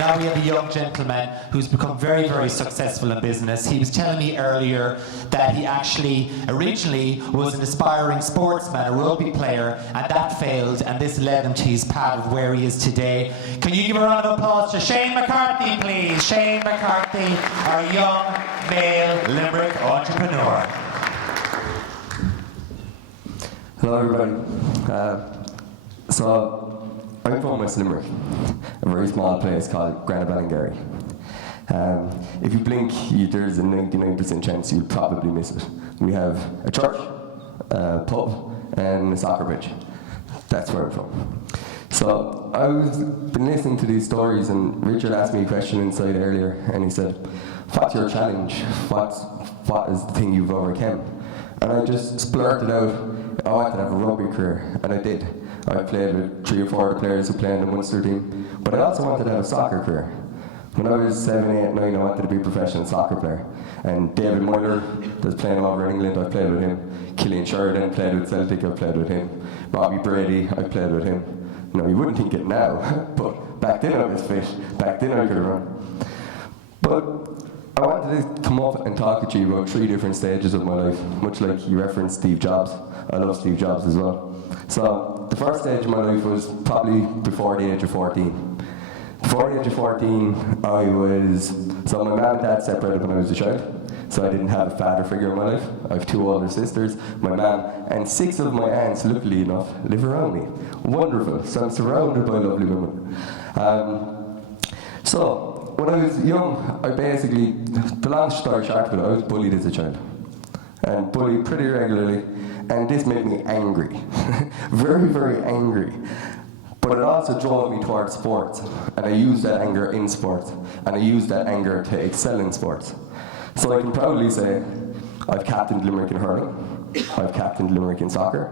Now we have a young gentleman who's become very, very successful in business. He was telling me earlier that he actually originally was an aspiring sportsman, a rugby player, and that failed, and this led him to his path of where he is today. Can you give a round of applause to Shane McCarthy, please? Shane McCarthy, our young male Limerick entrepreneur. Hello everybody. I'm from West Limerick, a very small place called Granaballingary. If you blink, there's a 99% chance you'll probably miss it. We have a church, a pub, and a soccer pitch. That's where I'm from. So I've been listening to these stories, and Richard asked me a question inside earlier, and he said, "What's your challenge? What is the thing you've overcome?" And I just splurted out, I wanted to have a rugby career, and I did. I played with 3 or 4 players who played in the Munster team, but I also wanted to have a soccer career. When I was 7, 8, 9, I wanted to be a professional soccer player. And David Moyler, that's playing over in England, I played with him. Killian Sheridan played with Celtic, I played with him. Robbie Brady, I played with him. You know, you wouldn't think it now, but back then I was fit, back then I could have run. But I wanted to come up and talk to you about 3 different stages of my life, much like you referenced Steve Jobs. I love Steve Jobs as well. So the first stage of my life was probably before the age of 14. Before the age of 14, my mum and dad separated when I was a child, so I didn't have a father figure in my life. I have 2 older sisters, my mum, and 6 of my aunts, luckily enough, live around me. Wonderful, so I'm surrounded by lovely women. So when I was young, the long story short of it, I was bullied as a child, and bullied pretty regularly, and this made me angry, very, very angry. But it also drove me towards sports, and I used that anger in sports, and I used that anger to excel in sports. So I can proudly say I've captained Limerick in hurling, I've captained Limerick in soccer,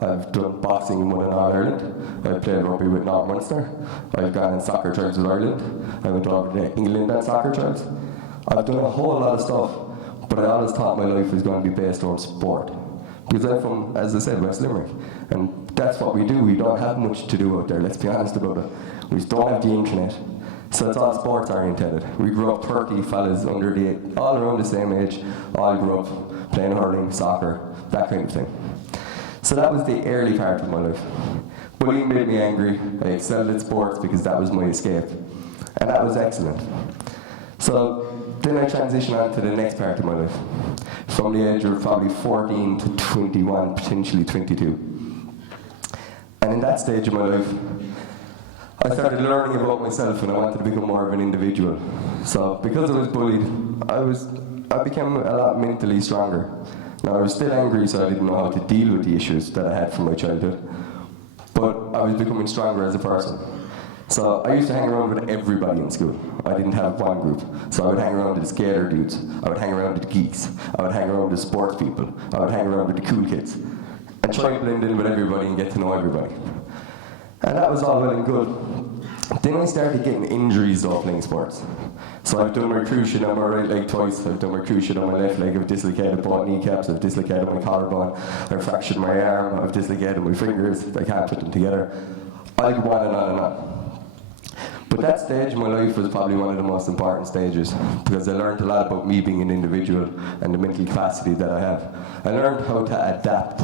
I've done boxing and won in All-Ireland, I've played rugby with North Munster, I've gone in soccer trials with Ireland, I went over to England on soccer trials. I've done a whole lot of stuff, but I always thought my life was going to be based on sport. Because I'm from, as I said, West Limerick, and that's what we do. We don't have much to do out there, let's be honest about it. We don't have the internet, so it's all sports oriented. We grew up 30 fellas all around the same age, all grew up playing hurling, soccer, that kind of thing. So that was the early part of my life. Bullying made me angry. I excelled at sports because that was my escape, and that was excellent. So then I transitioned on to the next part of my life, from the age of probably 14 to 21, potentially 22. And in that stage of my life, I started learning about myself, and I wanted to become more of an individual. So because I was bullied, I became a lot mentally stronger. Now I was still angry, so I didn't know how to deal with the issues that I had from my childhood, but I was becoming stronger as a person. So I used to hang around with everybody in school. I didn't have one group. So I would hang around with the skater dudes, I would hang around with the geeks, I would hang around with the sports people, I would hang around with the cool kids, and try and blend in with everybody and get to know everybody. And that was all well and good. Then I started getting injuries though playing sports. So I've done my cruciate on my right leg twice, I've done my cruciate on my left leg, I've dislocated both kneecaps, I've dislocated my collarbone, I've fractured my arm, I've dislocated my fingers, I can't put them together. I go on and on and on. But that stage of my life was probably one of the most important stages, because I learned a lot about me being an individual and the mental capacity that I have. I learned how to adapt.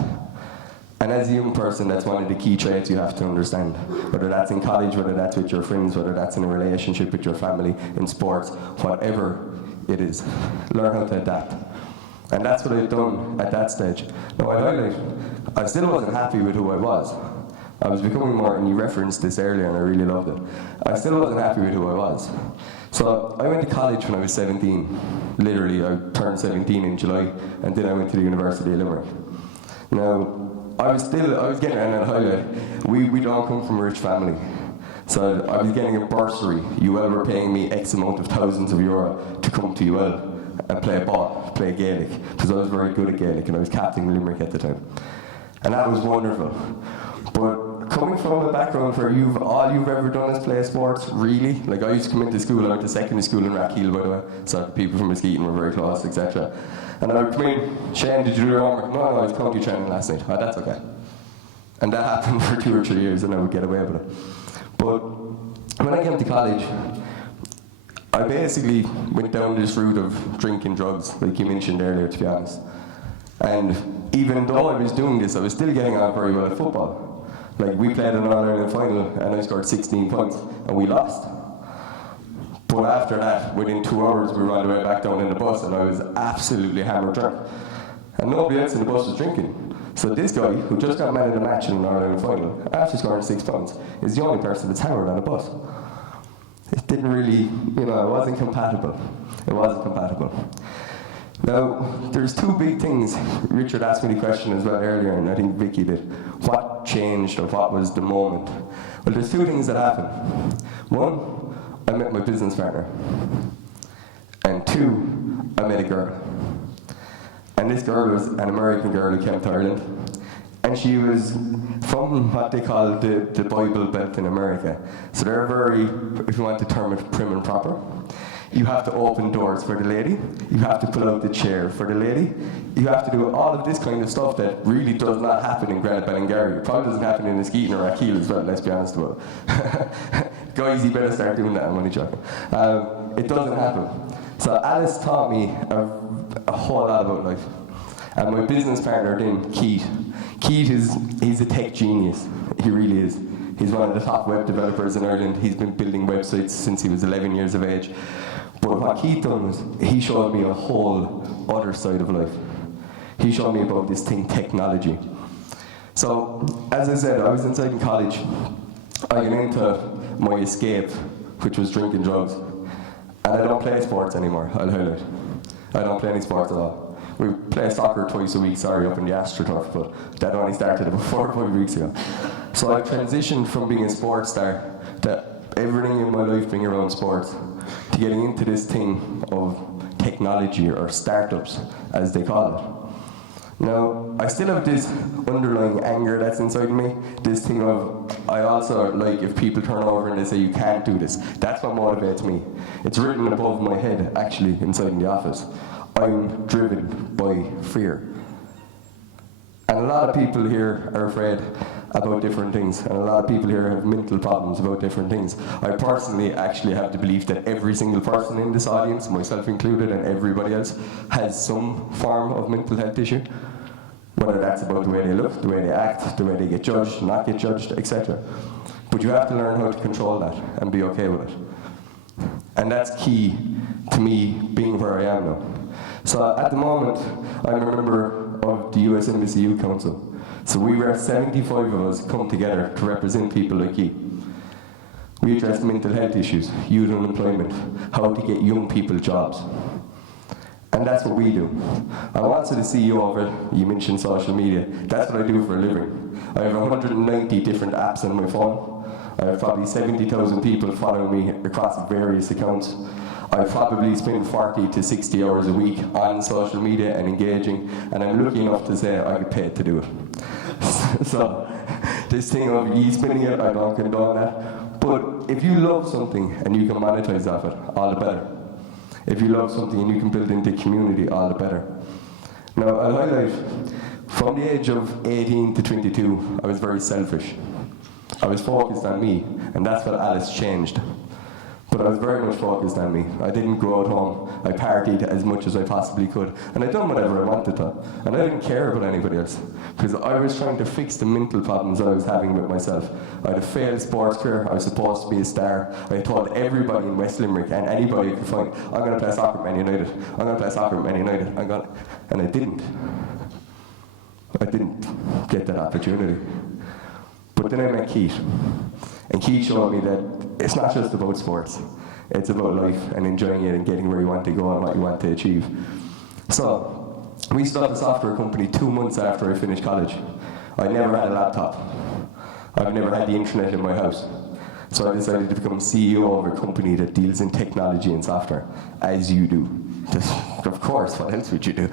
And as a young person, that's one of the key traits you have to understand. Whether that's in college, whether that's with your friends, whether that's in a relationship with your family, in sports, whatever it is, learn how to adapt. And that's what I've done at that stage. Now I still wasn't happy with who I was. I was becoming more, and you referenced this earlier and I really loved it. I still wasn't happy with who I was. So I went to college when I was 17. Literally, I turned 17 in July, and then I went to the University of Limerick. Now, I was getting an highlight. We don't come from a rich family. So I was getting a bursary. UL were paying me X amount of thousands of euro to come to UL and play Gaelic, because I was very good at Gaelic and I was captain of Limerick at the time. And that was wonderful. But coming from a background where all you've ever done is play sports, really? Like I used to come into school, I went to secondary school in Rackhill, by the way, so people from Muskegon were very close, etc. And I would come in, Shane, did you do your homework? No, I was county training last night. Oh, that's okay. And that happened for 2 or 3 years, and I would get away with it. But when I came to college, I basically went down this route of drinking drugs, like you mentioned earlier, to be honest. And even though I was doing this, I was still getting on very well at football. Like, we played an All-Ireland final, and I scored 16 points, and we lost. But after that, within 2 hours, we were on the way back down in the bus, and I was absolutely hammered drunk. And nobody else in the bus was drinking. So this guy, who just got man of the match in an All-Ireland final, after scoring 6 points, is the only person that's hammered on the bus. It didn't really, it wasn't compatible. It wasn't compatible. Now, there's two big things. Richard asked me the question as well earlier, and I think Vicky did. What changed, or what was the moment? Well, there's two things that happened. One, I met my business partner. And two, I met a girl. And this girl was an American girl who came to Ireland. And she was from what they call the Bible Belt in America. So they're very, if you want to term it, prim and proper. You have to open doors for the lady. You have to pull out the chair for the lady. You have to do all of this kind of stuff that really does not happen in Granite Ballingarry. It probably doesn't happen in Niskeeton or Rackeel as well, let's be honest about it. Guys, you better start doing that, I'm only joking. It doesn't happen. So Alice taught me a whole lot about life. And my business partner then, Tait. Tait he's a tech genius. He really is. He's one of the top web developers in Ireland. He's been building websites since he was 11 years of age. But what Tait done was, he showed me a whole other side of life. He showed me about this thing, technology. So, as I said, I was inside in college. I got into my escape, which was drinking drugs. And I don't play sports anymore, I'll highlight. I don't play any sports at all. We play soccer twice a week, up in the AstroTurf, but that only started about 4 or 5 weeks ago. So I transitioned from being a sports star to everything in my life being around sports, to getting into this thing of technology, or startups, as they call it. Now, I still have this underlying anger that's inside me, this thing of, I also like if people turn over and they say you can't do this. That's what motivates me. It's written above my head, actually, inside in the office. I'm driven by fear. And a lot of people here are afraid about different things, and a lot of people here have mental problems about different things. I personally actually have the belief that every single person in this audience, myself included and everybody else, has some form of mental health issue. Whether that's about the way they look, the way they act, the way they get judged, not get judged, etc. But you have to learn how to control that and be okay with it. And that's key to me being where I am now. So at the moment, I'm a member of the US Embassy Youth Council. So we were 75 of us come together to represent people like you. We address mental health issues, youth unemployment, how to get young people jobs. And that's what we do. I'm also the CEO of it. You mentioned social media. That's what I do for a living. I have 190 different apps on my phone. I have probably 70,000 people following me across various accounts. I probably spend 40 to 60 hours a week on social media and engaging, and I'm lucky enough to say I get paid to do it. So, this thing of you spending it, I don't condone that. But if you love something and you can monetize off it, all the better. If you love something and you can build into community, all the better. Now, I'll highlight, from the age of 18 to 22, I was very selfish. I was focused on me, and that's what Alice changed. But I was very much focused on me. I didn't go at home. I partied as much as I possibly could. And I done whatever I wanted to. And I didn't care about anybody else. Because I was trying to fix the mental problems I was having with myself. I had a failed sports career. I was supposed to be a star. I told everybody in West Limerick and anybody I could find, I'm going to play soccer at Man United. I'm going to play soccer at Man United. And I didn't. I didn't get that opportunity. But then I met Tait. And Tait showed me that it's not just about sports. It's about life and enjoying it and getting where you want to go and what you want to achieve. So, we set up a software company 2 months after I finished college. I never had a laptop. I've never had the internet in my house. So I decided to become CEO of a company that deals in technology and software, as you do. Just, of course, what else would you do?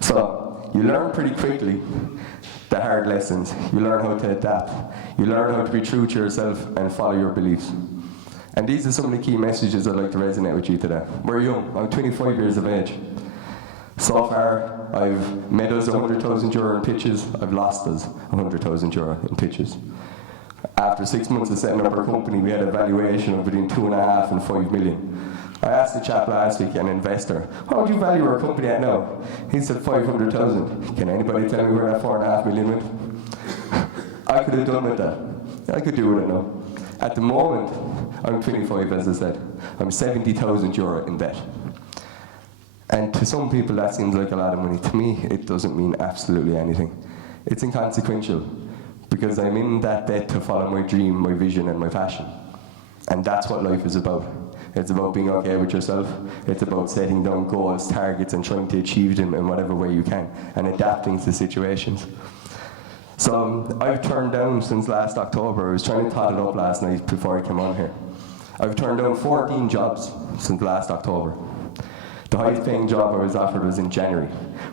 So, you learn pretty quickly the hard lessons. You learn how to adapt. You learn how to be true to yourself and follow your beliefs. And these are some of the key messages I'd like to resonate with you today. We're young. I'm 25 years of age. So far, I've made us €100,000 in pitches. I've lost us €100,000 in pitches. After 6 months of setting up our company, we had a valuation of between 2.5 and 5 million. I asked the chap last week, an investor, what would you value our company at now? He said 500,000. Can anybody tell me where that 4.5 million went? I could have done with that. I could do with it now. At the moment, I'm 25, as I said. I'm 70,000 euro in debt. And to some people that seems like a lot of money. To me, it doesn't mean absolutely anything. It's inconsequential, because I'm in that debt to follow my dream, my vision, and my passion. And that's what life is about. It's about being okay with yourself. It's about setting down goals, targets, and trying to achieve them in whatever way you can, and adapting to situations. So I've turned down since last October. I was trying to tot it up last night before I came on here. I've turned down 14 jobs since last October. The highest paying job I was offered was in January,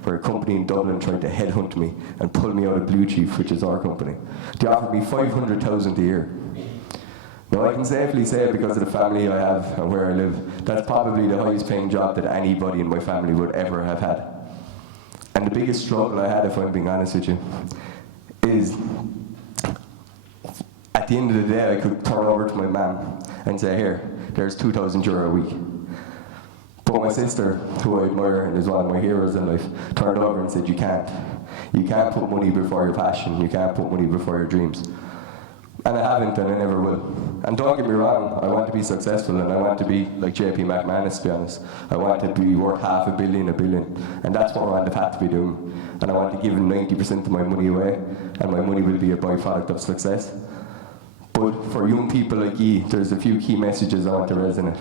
where a company in Dublin tried to headhunt me and pull me out of BlueChief, which is our company. They offered me 500,000 a year. Now I can safely say, because of the family I have and where I live, that's probably the highest paying job that anybody in my family would ever have had. And the biggest struggle I had, if I'm being honest with you, is at the end of the day I could turn over to my mum and say, here, there's 2,000 euro a week. But my sister, who I admire and is one of my heroes in life, turned over and said, you can't. You can't put money before your passion. You can't put money before your dreams. And I haven't, and I never will. And don't get me wrong, I want to be successful, and I want to be like JP McManus, to be honest. I want to be worth $500 million, $1 billion. And that's what I want to have to be doing. And I want to give 90% of my money away, and my money will be a byproduct of success. But for young people like you, there's a few key messages I want to resonate.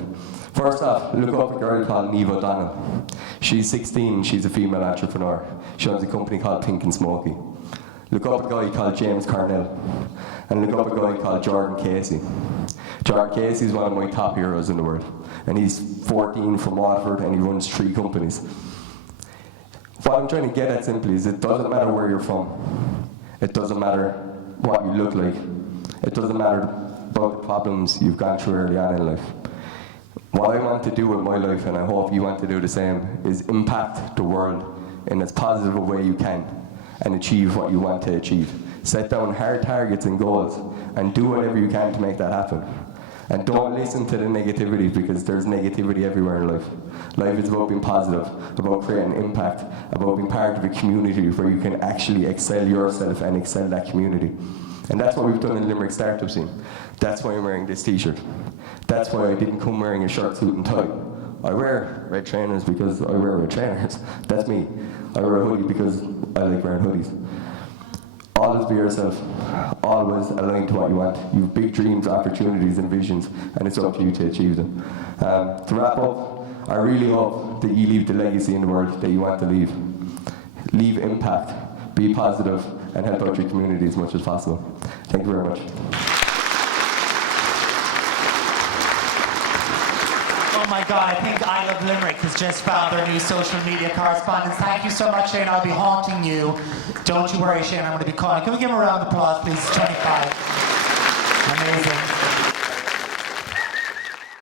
First off, look up a girl called Niamh O'Donnell. She's 16, she's a female entrepreneur. She owns a company called Pink and Smoky. Look up a guy called James Carnell. And look up a guy called Jordan Casey. Jordan Casey is one of my top heroes in the world. And he's 14 from Waterford, and he runs 3 companies. What I'm trying to get at simply is, it doesn't matter where you're from. It doesn't matter what you look like. It doesn't matter about the problems you've gone through early on in life. What I want to do with my life, and I hope you want to do the same, is impact the world in as positive a way you can and achieve what you want to achieve. Set down hard targets and goals and do whatever you can to make that happen. And don't listen to the negativity, because there's negativity everywhere in life. Life is about being positive, about creating impact, about being part of a community where you can actually excel yourself and excel that community. And that's what we've done in Limerick startup scene. That's why I'm wearing this t-shirt. That's why I didn't come wearing a shirt, suit and tie. I wear red trainers because I wear red trainers. That's me. I wear a hoodie because I like wearing hoodies. Always be yourself. Always align to what you want. You have big dreams, opportunities and visions, and it's up to you to achieve them. To wrap up, I really hope that you leave the legacy in the world that you want to leave. Leave impact, be positive, and help out your community as much as possible. Thank you very much. Oh my God, I think I Love Limerick has just found their new social media correspondents. Thank you so much, Shane. I'll be haunting you. Don't you worry, Shane, I'm going to be calling. Can we give him a round of applause, please? 25. Amazing.